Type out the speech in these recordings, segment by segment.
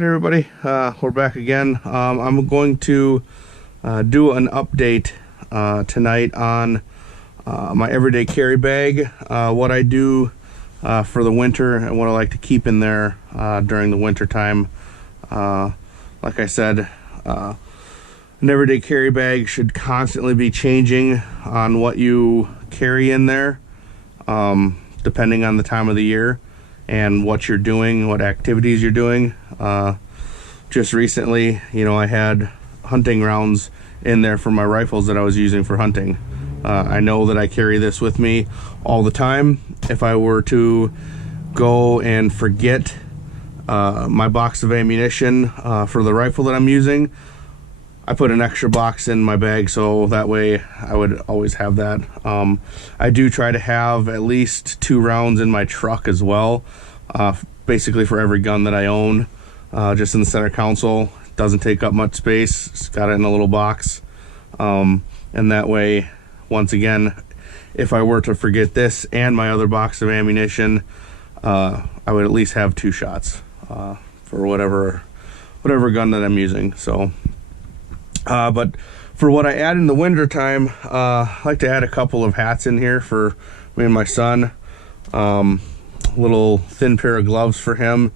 Alright everybody, we're back again. I'm going to do an update tonight on my everyday carry bag, what I do for the winter and what I like to keep in there during the winter time. Like I said, an everyday carry bag should constantly be changing on what you carry in there, depending on the time of the year and what you're doing, what activities you're doing. Just recently, I had hunting rounds in there for my rifles that I was using for hunting. I know that I carry this with me all the time. If I were to go and forget my box of ammunition for the rifle that I'm using, I put an extra box in my bag, so that way I would always have that. I do try to have at least 2 rounds in my truck as well, basically for every gun that I own, just in the center console. Doesn't take up much space. It's got it in a little box, and that way, once again, if I were to forget this and my other box of ammunition, I would at least have 2 shots for whatever gun that I'm using. So but for what I add in the winter time, I like to add a couple of hats in here for me and my son. Little thin pair of gloves for him.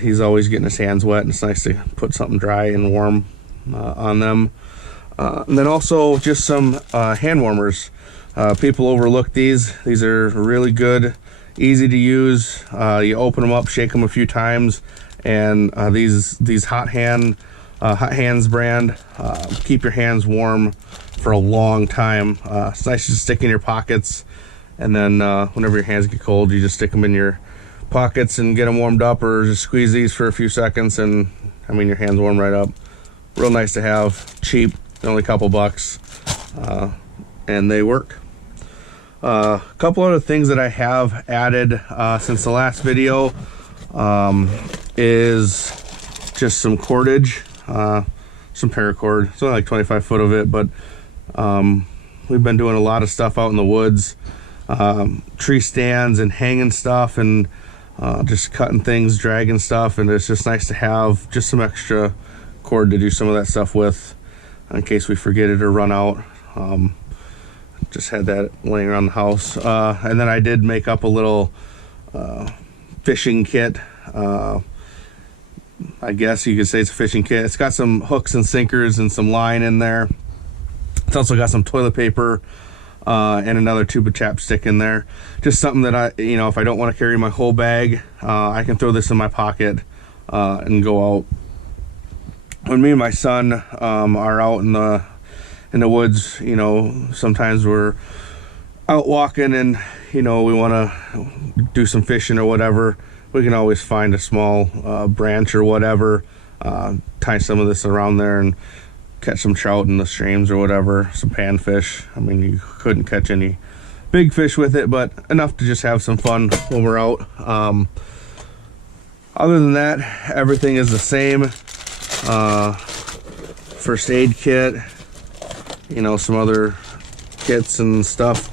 He's always getting his hands wet, and it's nice to put something dry and warm on them. And then also just some hand warmers. People overlook these. These are really good, easy to use. You open them up, shake them a few times, and these Hot Hands brand keep your hands warm for a long time. It's nice to stick in your pockets, and then whenever your hands get cold, you just stick them in your pockets and get them warmed up, or just squeeze these for a few seconds, and your hands warm right up. Real nice to have, cheap, only a couple bucks, and they work. A couple other things that I have added since the last video is just some cordage, some paracord. It's only like 25 foot of it, but we've been doing a lot of stuff out in the woods, tree stands and hanging stuff, and just cutting things, dragging stuff, and it's just nice to have just some extra cord to do some of that stuff with in case we forget it or run out. Just had that laying around the house, and then I did make up a little fishing kit. I guess you could say it's a fishing kit. It's got some hooks and sinkers and some line in there. It's also got some toilet paper and another tube of chapstick in there. Just something that I, if I don't want to carry my whole bag, I can throw this in my pocket and go out. When me and my son are out in the woods, sometimes we're out walking and we want to do some fishing or whatever. We can always find a small branch or whatever, tie some of this around there and catch some trout in the streams or whatever, some panfish. You couldn't catch any big fish with it, but enough to just have some fun when we're out. Other than that, everything is the same. First aid kit, some other kits and stuff.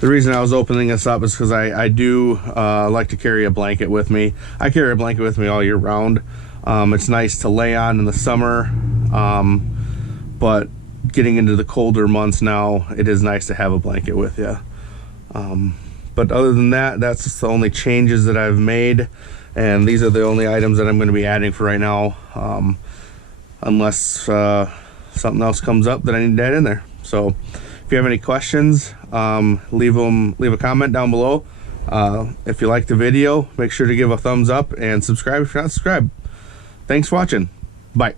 The reason I was opening this up is because I do like to carry a blanket with me. I carry a blanket with me all year round. It's nice to lay on in the summer, but getting into the colder months now, it is nice to have a blanket with you. But other than that, that's the only changes that I've made, and these are the only items that I'm going to be adding for right now, unless something else comes up that I need to add in there. So if you have any questions, leave a comment down below. If you like the video, make sure to give a thumbs up and subscribe if you're not subscribed. Thanks for watching. Bye.